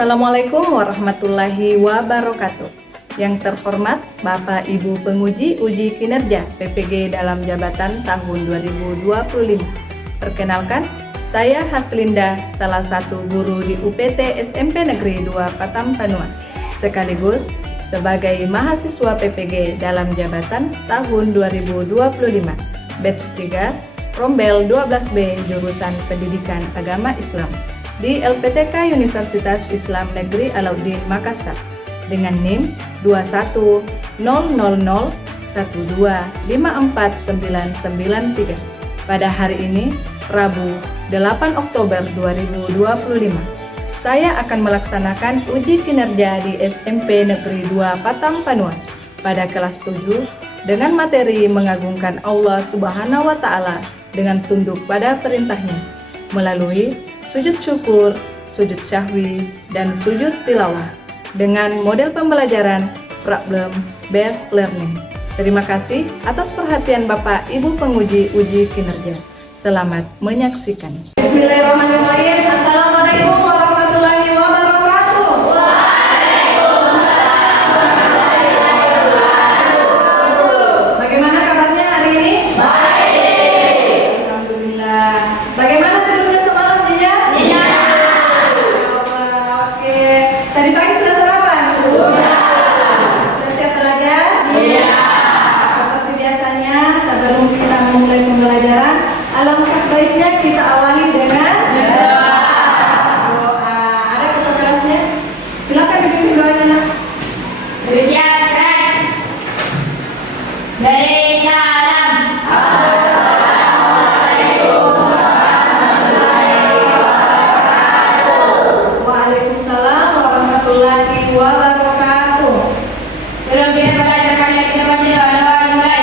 Assalamualaikum warahmatullahi wabarakatuh. Yang terhormat Bapak Ibu Penguji Uji Kinerja PPG dalam jabatan tahun 2025. Perkenalkan, saya Haslinda, salah satu guru di UPT SMP Negeri 2 Patam Panuan, sekaligus sebagai mahasiswa PPG dalam jabatan tahun 2025, batch 3, Rombel 12B, jurusan Pendidikan Agama Islam di LPTK Universitas Islam Negeri Alauddin Makassar dengan NIM 2100012549993 pada hari ini, Rabu 8 Oktober 2025. Saya akan melaksanakan uji kinerja di SMP Negeri 2 Patam Panuan pada kelas 7 dengan materi mengagungkan Allah Subhanahu wa Ta'ala dengan tunduk pada perintahnya melalui sujud syukur, sujud syahwi, dan sujud tilawah dengan model pembelajaran problem based learning. Terima kasih atas perhatian Bapak Ibu Penguji Uji Kinerja. Selamat menyaksikan. Bismillahirrahmanirrahim. Assalamualaikum warahmatullahi wabarakatuh. Bagaimana kabarnya hari ini? Baik. Alhamdulillah. Bagaimana tidurnya semalam, Nyonya? Iya. Oke. Tadi pagi sudah sarapan? Sudah. Sudah siap belajar? Iya. Seperti biasanya, sebelum kita memulai pembelajaran, alangkah baiknya kita awali dengan doa. Ada ketua kelasnya? Silakan dipimpin doanya, Nak. Bersiapkan. Beri salam. Waalaikumsalam warahmatullahi wabarakatuh. Sebelum kita belajar kali lagi kita baca doa dimulai.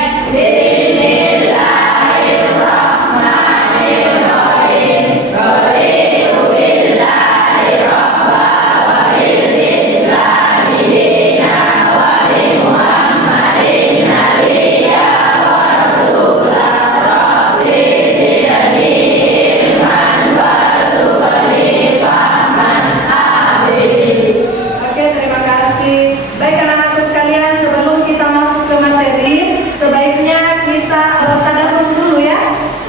Oke, terima kasih. Baik anak-anakku sekalian, sebelum kita masuk ke materi, sebaiknya kita tadarus dulu ya,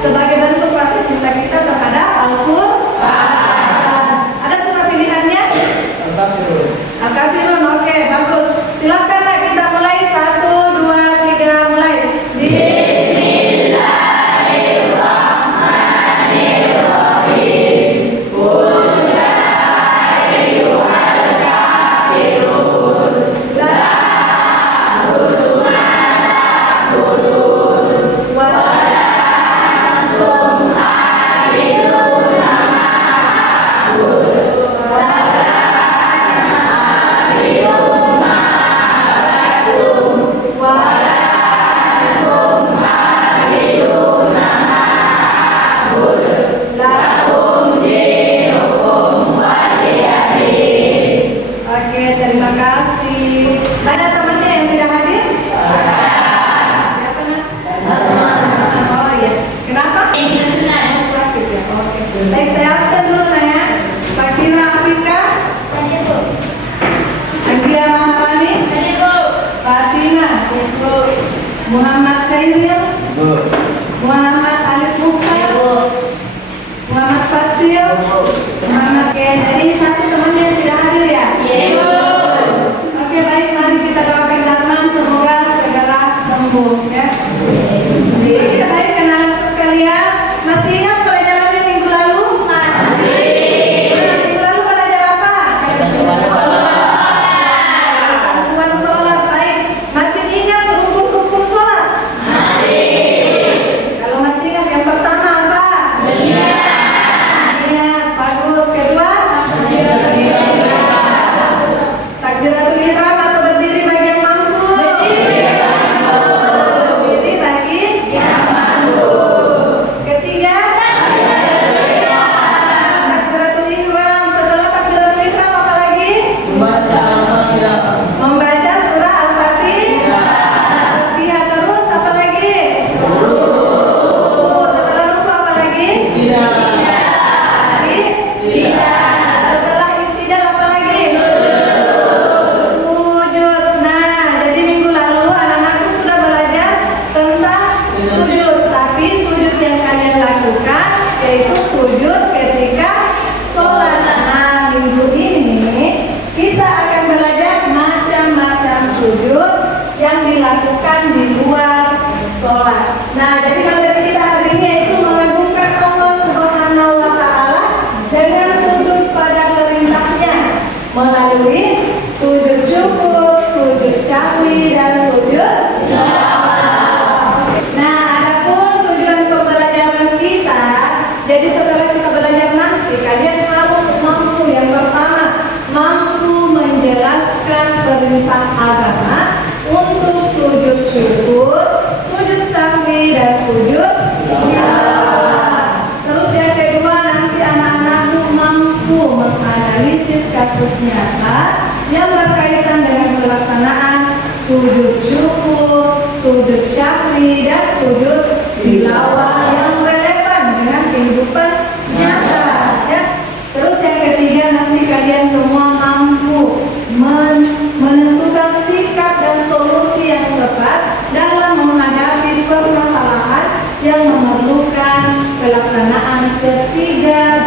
sebagai bentuk rasa cinta kita terhadap Al-Qur'an. Ada surah pilihannya? Al-Kafirun. Oke, bagus. Silakan Nak, kita mulai 1, 2, 3, mulai. Oke, terima kasih. Ada temannya yang tidak hadir? Siapa, Nak? Oh iya. Kenapa? Sakit ya. Oke. Baik, saya absen dulu, Nak ya. Fakira Afrika, Anggia Maharani, Fatima, Muhammad Khairil, Muhammad Alif Mukhtar, Muhammad Fatsil, Muhammad Kaya. Jadi satu temannya yang tidak hadir ya? Oke, baik, mari kita doakan Darman semoga segera sembuh ya. Oke, baik anak-anakku sekalian, masih ingat pelajarannya minggu lalu? Masih. Minggu lalu belajar apa? Ketentuan sholat. Baik, masih ingat rukun-rukun sholat? Kalau masih ingat, yang pertama apa? Ingat, bagus. Kedua?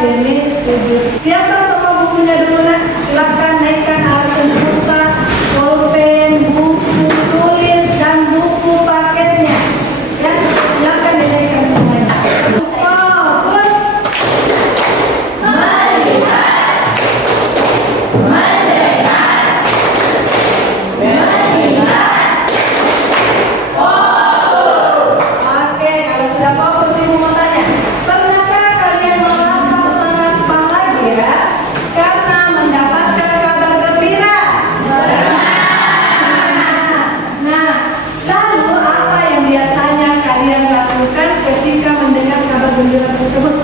jenis sujud. Siapa semua bukunya dulu nak? Silakan naikkan alat komputer, pulpen, buku tulis dan buku paketnya. Ya, silakan dinaikkan semuanya. Fokus. Melihat, mendengar, mengingat, fokus. Oke, kalau sudah fokus ibu mau tanya, pernahkah kalian merasa sangat bahagia karena mendapatkan kabar gembira? Nah, lalu apa yang biasanya kalian lakukan ketika mendengar kabar gembira tersebut?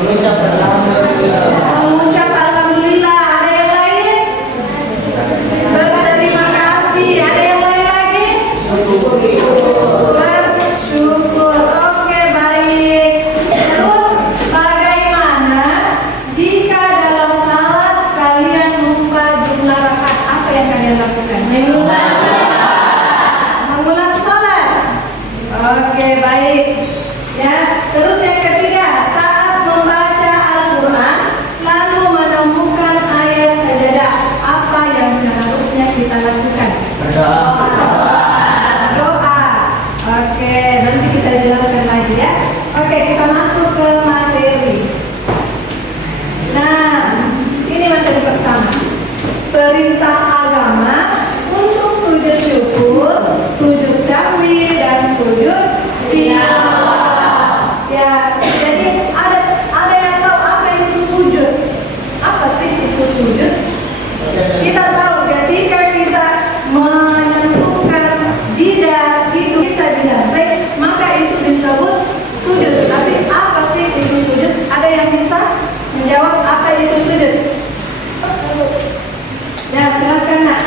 Mengucap alhamdulillah. Mengucap alhamdulillah. Ada yang lain? Berterima kasih. Ada yang lain lagi? Bersyukur. Oke, baik. Terus bagaimana jika dalam salat kalian lupa jumlah rakaat? Apa yang kalian lakukan? Mengulang salat. Oke, baik. Ya, terus yang ketiga, saat membaca Al-Quran lalu menemukan ayat sajadah, apa yang seharusnya kita lakukan? Doa. Oke, nanti kita jelaskan lagi ya. Oke, kita masuk ke materi. Nah, ini materi pertama. Perintah agama untuk sujud syukur, sujud syahwi dan sujud tilawah. Ya, jadi ada yang tahu apa itu sujud? Apa sih itu sujud? Kita tahu ketika kita menyentuhkan jidat hidung kita di lantai, maka itu disebut sujud. Tapi apa sih itu sujud? Ada yang bisa menjawab apa itu sujud? Ya, silakan nak.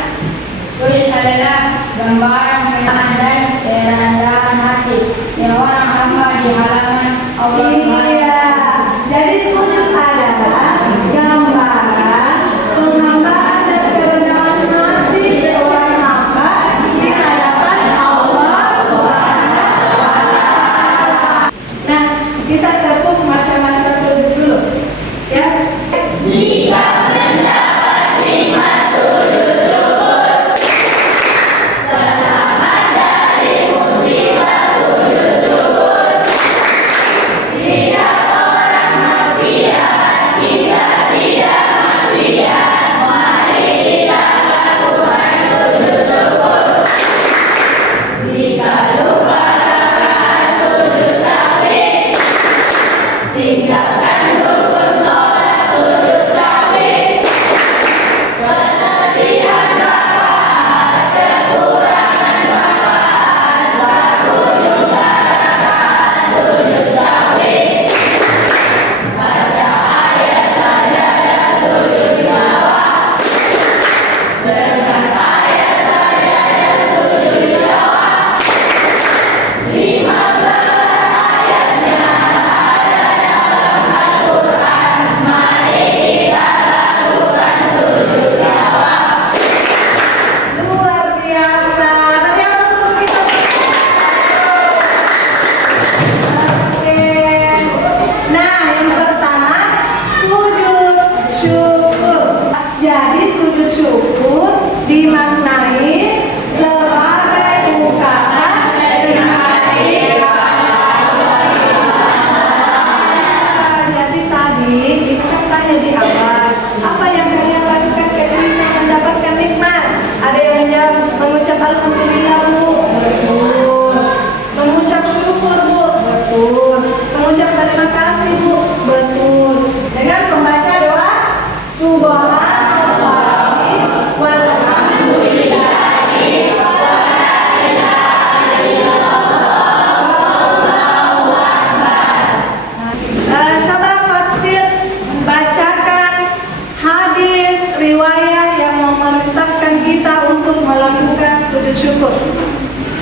Sujud adalah gambaran dan kerendahan hati yang orang hamba di halaman Allah. Iya, jadi sujud adalah gambaran penghambaan dan kerendahan hati seorang hamba di hadapan Allah SWT. Nah, kita tepuk macam-macam sujud dulu, ya. Jika mendapat nikmat sujud syukur, selamat dari musibah sujud syukur. Tidak orang maksiat, kita tidak maksiat. Mari kita lakukan sujud syukur. Jika lupa rakaat sujud syahwi, tinggalkan rukun sholat sujud syahwi. Kelebihan rakaat, kekurangan rakaat, baru jumlah rakaat sujud syahwi. Baca ayat sajadah sujud tilawah. Dengan ayat sajadah sujud tilawah 15 ayatnya ada dalam Al-Quran. Mari kita lakukan sujud tilawah. Luar biasa. Beri aplaus untuk kita semua. Oke. Nah, yang pertama sujud syukur. Jadi sujud syukur dimaknai sebagai ungkapan terima kasih kepada Allah. Jadi tadi ibu kan tanya di awal, apa yang kalian lakukan ketika mendapatkan nikmat? Ada yang menjawab mengucap alhamdulillah bu, betul. Mengucap syukur bu, betul. Mengucap terima kasih bu, betul. Dengan membaca doa subhanallahi walhamdulillahi wa la ilaha illallah wallahu akbar. Coba Fatsir bacakan hadis riwayah yang memerintahkan kita untuk melakukan sujud syukur.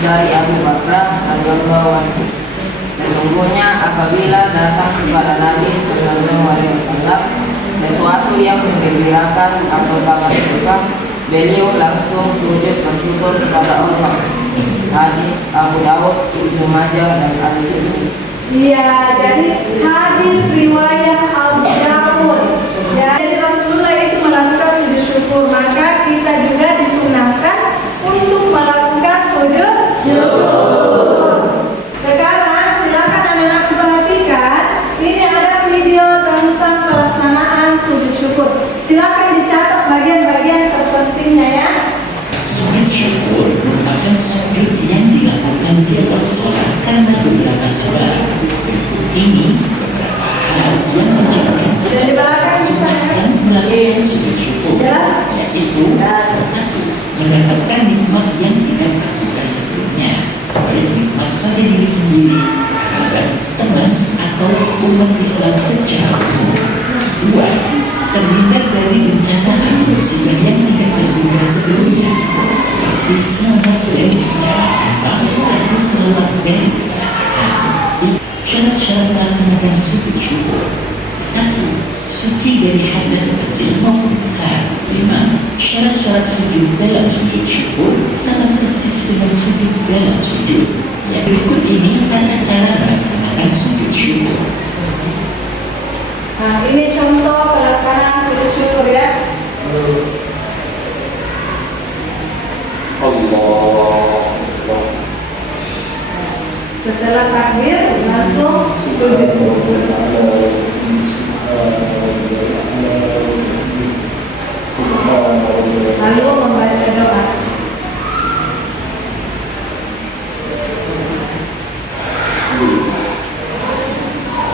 Dari Abu Bakar radhiyallahu anhu, sesungguhnya apabila datang kepada Nabi Sallallahu Alaihi Wasallam sesuatu yang menggembirakan atau kabar suka, beliau langsung sujud bersyukur kepada Allah. Hadis Abu Daud, Ibnu Majah dan Al-Tirmidzi. Iya, jadi hadis riwayah Abu Dawud ini beberapa hal yang menjadikan seseorang sunahkan melakukan sujud syukur, yaitu satu, mendapatkan nikmat yang tidak terduga sebelumnya, baik nikmat pada diri sendiri, kerabat, teman, atau umat Islam secara umum. Dua, terhindar dari bencana atau musibah yang tidak terduga sebelumnya, seperti selamat dari kecelakaan atau selamat dari kecelakaan. Syarat-syarat melaksanakan sujud syukur: satu, suci dari hadas kecil maupun besar. 5. Syarat-syarat sujud dalam sujud syukur sama persis dengan sujud dalam sujud. Yang berikut ini tata cara melaksanakan sujud syukur. Nah, ini contoh pelaksanaan sujud syukur ya. Setelah takbir langsung sujud. Lalu membaca doa.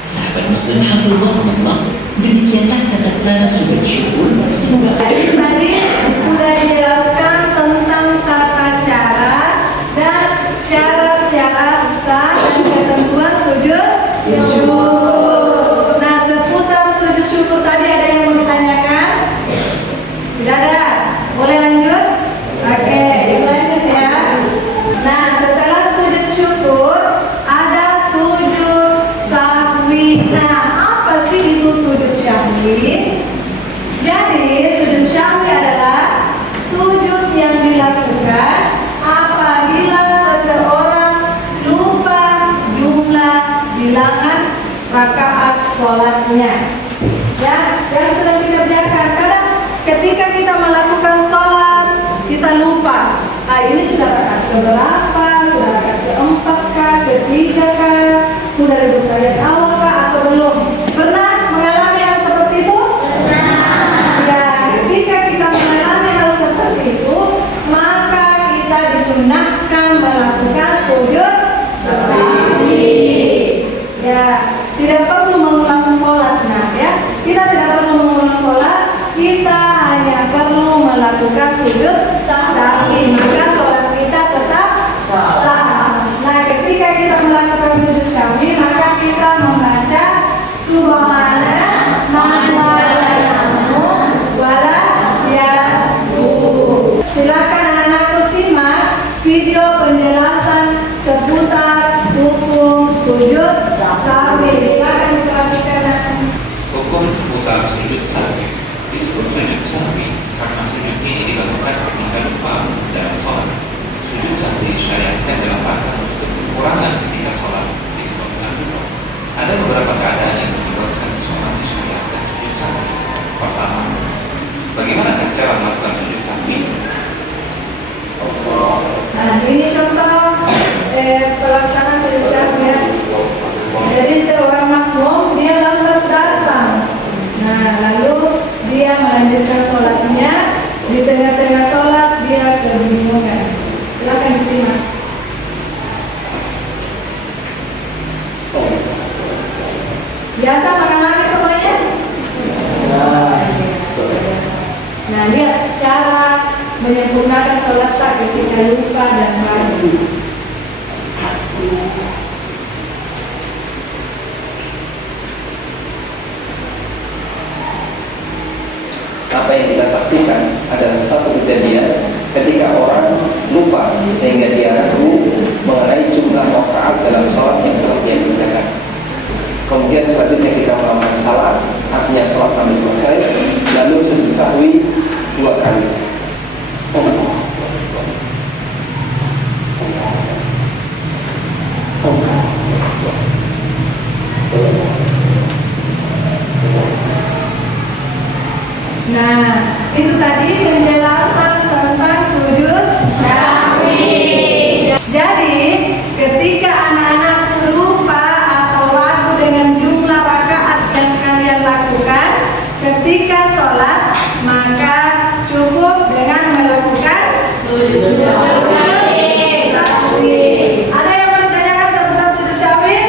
Sahabat Muslim hafizahumullah, demikianlah tata cara sujud syukur. Semoga Tadi sudah dijelaskan tentang tata cara dan syarat-syarat sah dan ketentuan sujud syukur. Nah, seputar sujud syukur tadi ada yang mau ditanyakan? Tidak ada? Boleh lanjut? Oke, lanjut ya. Nah, setelah sujud syukur ada sujud sahwi. Nah, apa sih itu sujud sahwi? Jadi, sujud sahwi adalah sujud yang dilakukan apabila seseorang lupa jumlah bilangan rakaat sholatnya. Ya, yang sering dikerjakan. Kadang ketika kita melakukan sholat, kita lupa. Ah, ini sudah rakaat keberapa? Sudah rakaat keempat kah? Ketiga kah? Sudah duduk ayat awal kah? Atau belum? Pernah mengalami hal seperti itu? Ya, ketika kita mengalami hal seperti itu, maka kita disunahkan melakukan sujud sahwi. Ya, tidak perlu mengulang sholat. Nah, ya, kita tidak perlu mengulang sholat. Kita hanya perlu melakukan sujud sahwi. Maka sholat kita tetap sah. Nah, ketika kita melakukan sujud sahwi, maka kita membaca subhana ma'alamu wala yasbu. Silakan anak-anakku simak video penjelasan seputar hukum sujud sahwi. Silakan diperhatikan. Hukum seputar sujud sahwi. Disebut sujud sahwi karena sujud ini dilakukan ketika lupa dalam sholat. Sujud sahwi disyariatkan dalam rangka untuk kekurangan ketika sholat disebabkan lupa. Ada beberapa keadaan yang menyebabkan seseorang disyariatkan sujud sahwi. Pertama, bagaimana cara melakukan sujud sahwi? Nah, ini contoh pelaksanaan sujud sahwi ya. Jadi seorang makmum dia lambat datang. Nah, lalu dia melanjutkan sholatnya. Di tengah-tengah sholat dia kebingungan. Silakan disimak. Biasa mengalami semuanya? Nah, lihat cara menyempurnakan sholat tak ketika lupa dan ragu. Apa yang kita saksikan adalah satu kejadian ketika orang lupa sehingga dia ragu mengenai jumlah rakaat dalam sholat yang telah dia kerjakan. Kemudian selanjutnya kita melakukan salat, artinya sholat sampai selesai, lalu sujud sahwi 2 kali. Nah, itu tadi penjelasan tentang sujud sahwi. Jadi, ketika anak-anak lupa atau ragu dengan jumlah rakaat yang kalian lakukan ketika sholat, maka cukup dengan melakukan sujud sahwi. Ada yang mau ditanyakan seputar sujud sahwi?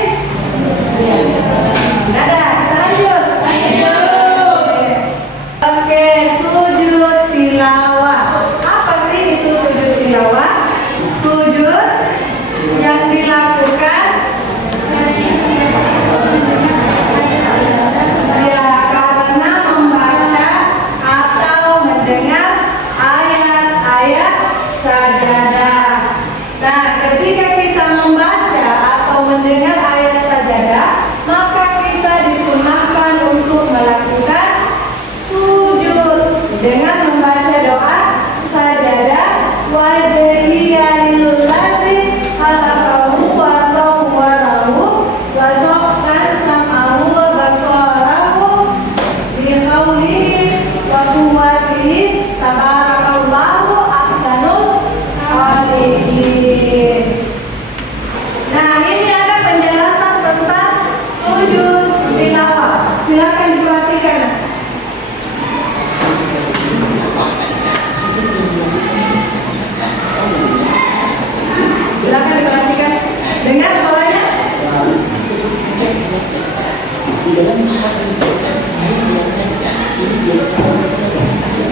dilaksanakan. Di dalam surat pendidikan, ayat dilaksanakan, ini biasanya saja ada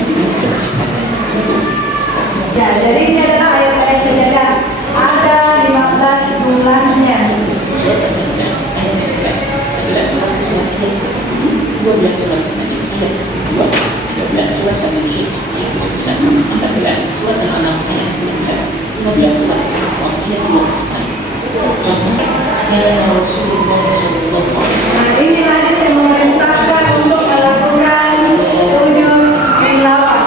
Ya, jadi ini adalah ayat-ayat sejadah. Ada 15 jumlahnya. surat As-Sajdah ayat 11 surat As-Sajdah ayat 12 surat An-Najm ayat 2, 13 surat Samuel ayat 21, 14 surat Al-An'am ayat 19, 15 surat Al-Baqarah ayat 21. Contoh Rasulullah sallallahu alaihi wasallam. Nah, ini hadis yang memerintahkan untuk melakukan sujud tilawah.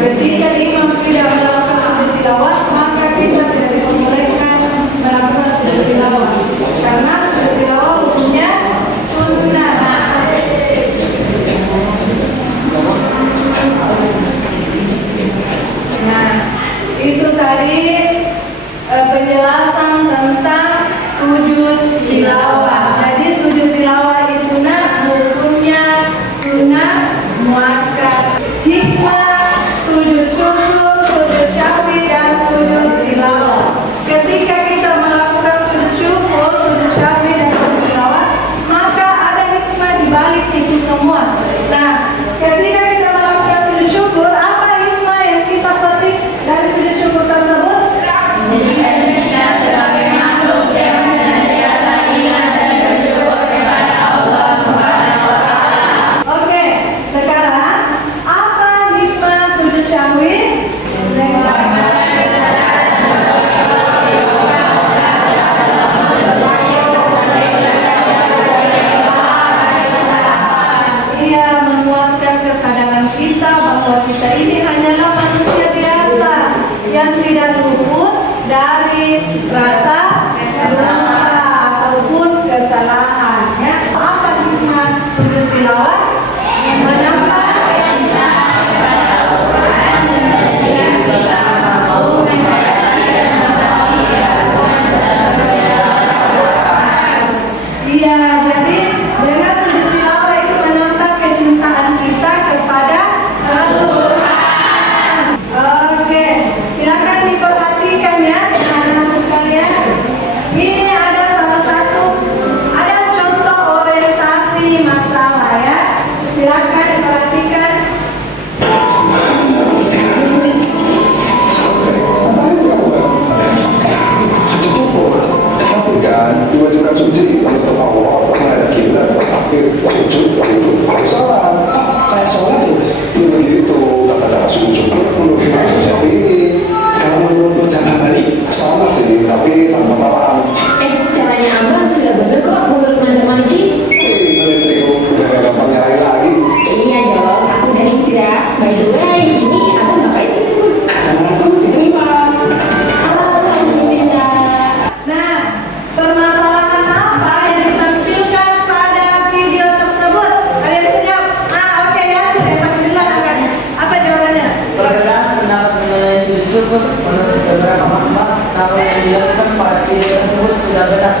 Ketika imam tidak melakukan sujud tilawah, maka kita tidak diperbolehkan melakukan sujud tilawah. Karena sujud tilawah hukumnya sunnah. Nah, itu tadi penjelasan tentang sujud tilawah. Jadi sujud tilawah itu hukumnya sunnah muakkad. Hikmah sujud syukur, sujud syahwi, dan sujud tilawah. Ketika kita melakukan sujud syukur, sujud syahwi, dan sujud tilawah, maka ada hikmah di balik itu semua. Nah, ketika kita melakukan sujud syukur, apa hikmah yang kita petik dari sujud syukur tersebut? Menjadikan kita sebagai makhluk yang senantiasa ingat dan bersyukur kepada Allah Subhanahu wa Ta'ala. Oke, sekarang apa hikmah sujud syahwi? Ia menguatkan kesadaran kita bahwa kita ini hanyalah manusia biasa yang tidak luput dari rasa lupa ataupun kesalahan. Ya, apa hikmah sujud tilawah? Menambah iya, jadi dengan sujud tilawah itu menambah kecintaan kita kepada Tuhan. Oke, silakan diperhatikan ya anak-anak sekalian. Ini ada ada contoh orientasi masalah ya. Silakan diperhatikan. Tapi kan diwajibkan sujud untuk Allah menghadap kiblat tapi sujud untuk salat kayak sholat terus begitu tata cara sujud menurut tapi kalau menurut Mazhab Hambali sama sih tapi tanpa salah. Caranya aman sudah benar kok menurut Mazhab Maliki. Istriku udah gampang nyalain lagi. Iya dong, aku udah hijrah. By the way, ini aku ngapain sih tuh? Karena aku diterima. Alhamdulillah. Nah, permasalahan apa yang ditampilkan pada video tersebut? Ada yang bisa jawab? Oke, Yasin yang paling duluan angkatnya. Apa jawabannya? Perbedaan pendapat mengenai sujud syukur menurut beberapa ulama, namun yang dilakukan pada video tersebut sudah benar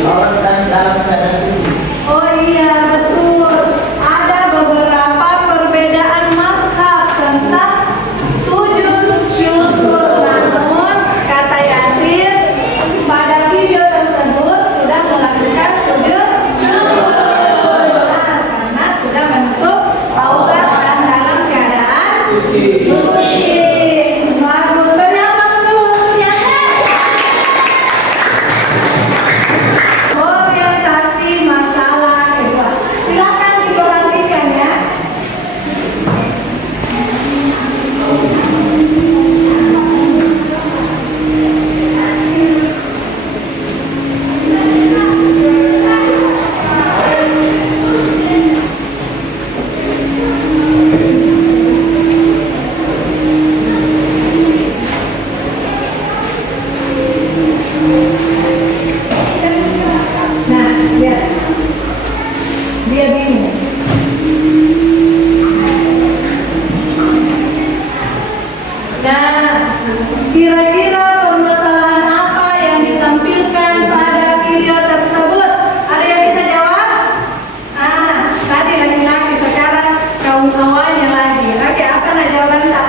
orang dan dalam keadaan sujud. Oh iya, betul. Ada beberapa perbedaan mazhab tentang sujud syukur. Namun, kata Yasin, pada video tersebut sudah melakukan sujud syukur. Karena sudah menutup aurat dan dalam keadaan suci. Bagus. Beri aplaus dulu untuk Yasin. Orientasi masalah kedua. Silakan diperhatikan ya. Nah, lihat. Dia bingung. Nah, kira-kira permasalahan apa yang ditampilkan pada video tersebut? Ada yang bisa jawab? Tadi laki-laki, sekarang kaum kawannya lagi. Oke, apa nak jawaban tak?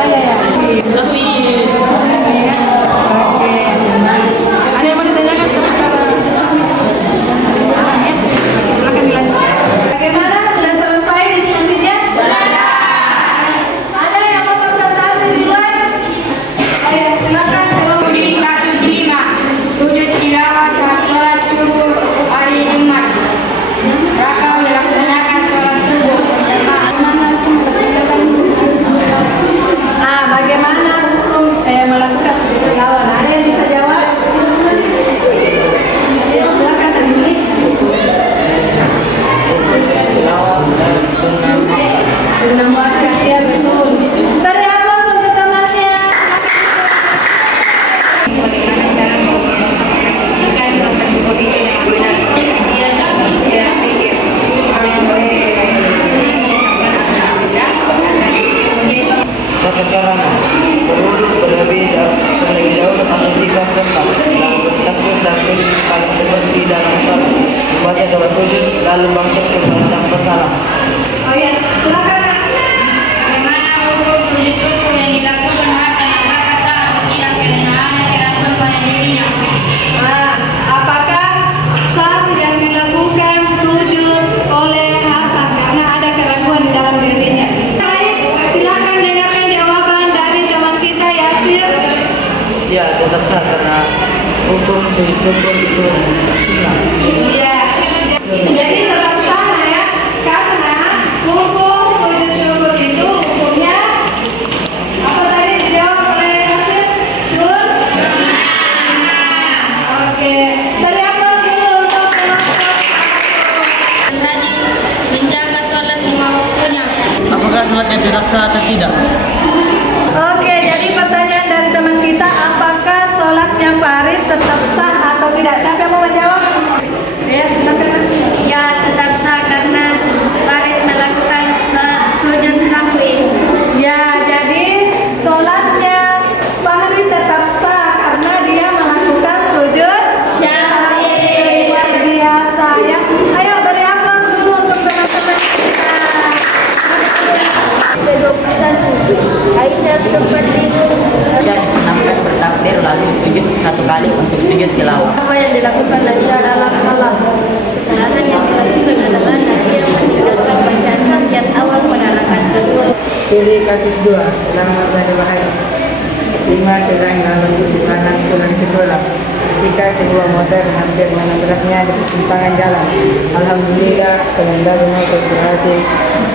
saya ya. Oke. Ada yang mau ditanyakan seputar ya? Silakan dilanjut. Bagaimana? Sudah selesai diskusinya? Ada yang mau konsultasi duluan? Ayo, silakan. Uji kasus 5 sujud tilawah saat sholat subuh hari Jumat. Raka melaksanakan sholat subuh berjamaah. Bagaimana hukum melakukan sujud tilawah? Ada yang bisa jawab? Ya, silakan. Sunnah muakkad, ya betul. Beri aplaus untuk temannya. Tata caranya berwudu terlebih dahulu atau 3 serta lalu bertakbir dan sujud sekali seperti dalam salat, membaca doa sujud lalu bangkit membaca salam. Oh ya, silakan. Bagaimana hukum sujud syukur yang dilakukan Hasan apakah sah atau tidak karena ada keraguan pada dirinya? Apakah sah yang dilakukan sujud oleh Hasan karena ada keraguan di dalam dirinya? Baik, silakan dengarkan jawaban dari teman kita Yasir. Ya, tetap sah karena hukum sujud syukur itu sunnah. Iya. Jadi tetap sah ya, karena hukum sujud syukur itu hukumnya apa tadi dijawab oleh Yasir? Sunnah. Oke, beri aplaus dulu untuk teman-teman. Rajin menjaga sholat 5 waktunya. Apakah salatnya tidak sah atau tidak? Oke, jadi pertanyaan dari teman kita, apakah sholatnya Farid tetap sah atau tidak? Siapa yang mau menjawab? Ya, silakan. Ya, tetap sah karena Farid melakukan sujud sahwi. Ya, jadi sholatnya Farid tetap sah karena dia melakukan sujud syahwi. Luar biasa ya. Ayo beri aplaus dulu untuk teman-teman kita. Aisyah sempat tidur. Dan disunahkan bertakbir lalu sujud 1 kali untuk sujud tilawah. Apa yang dilakukan Nabi dalam salat? Kesalahan yang dilakukan adalah Nabi yang meninggalkan bacaan tahiyat awal pada rakaat kedua. Ciri kasus 2, selamat dari bahaya. 5 sedang dalam perjalanan pulang sekolah. Ketika sebuah motor hampir menabraknya di persimpangan jalan. Alhamdulillah pengendara motor berhasil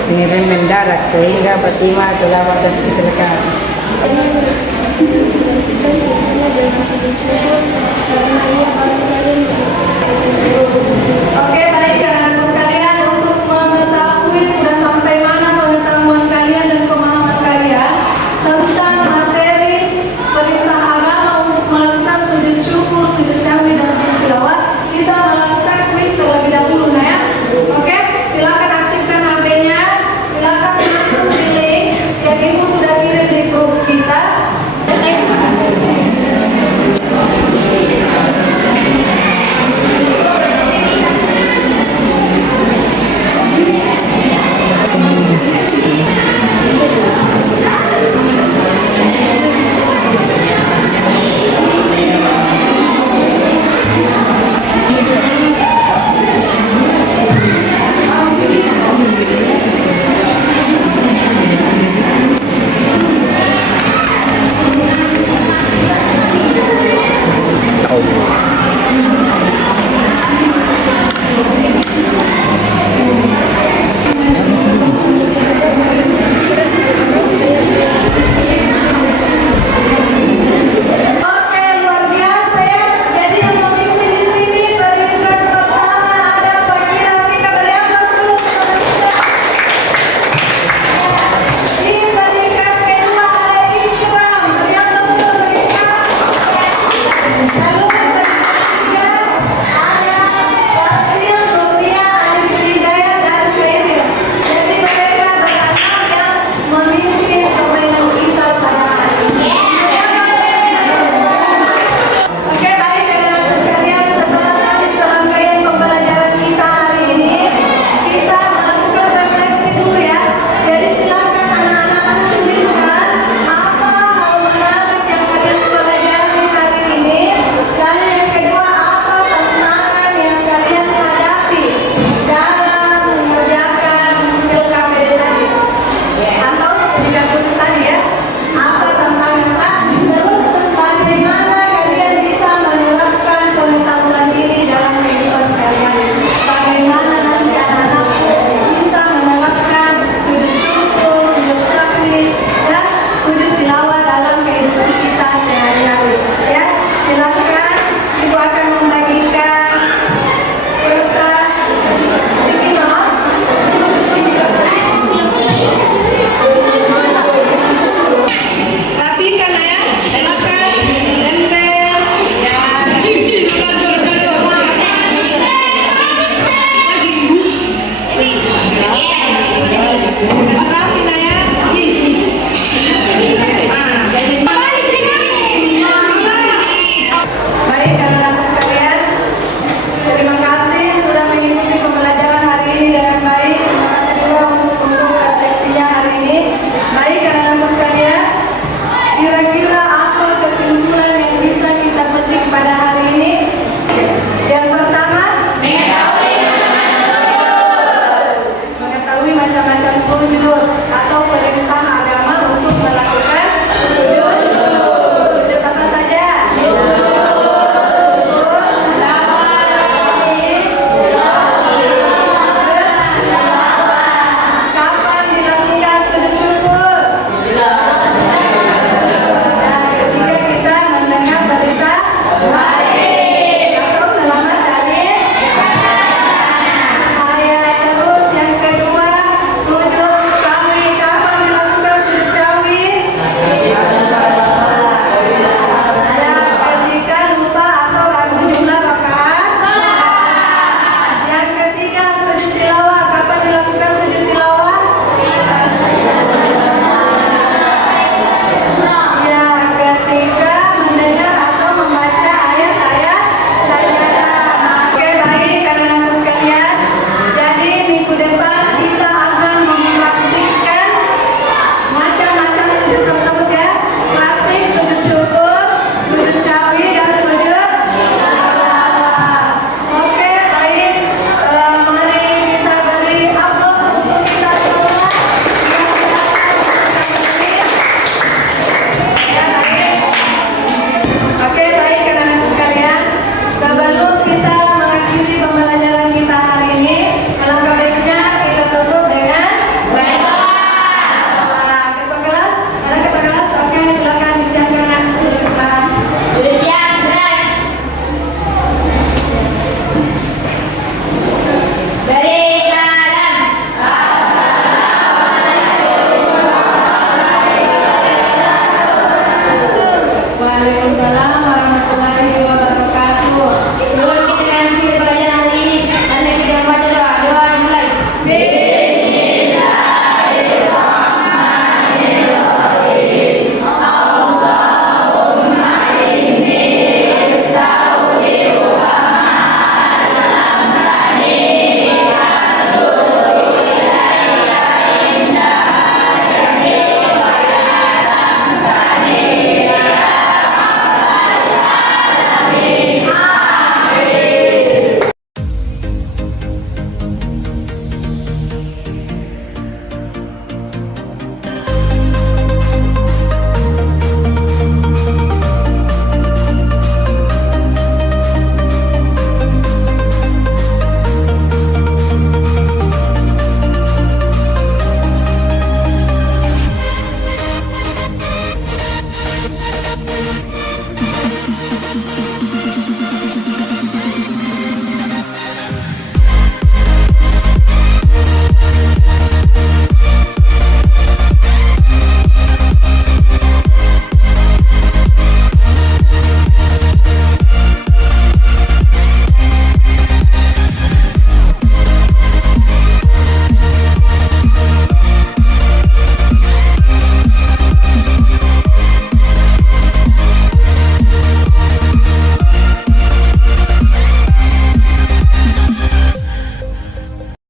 mendarat sehingga Fatimah selamat dari kecelakaan.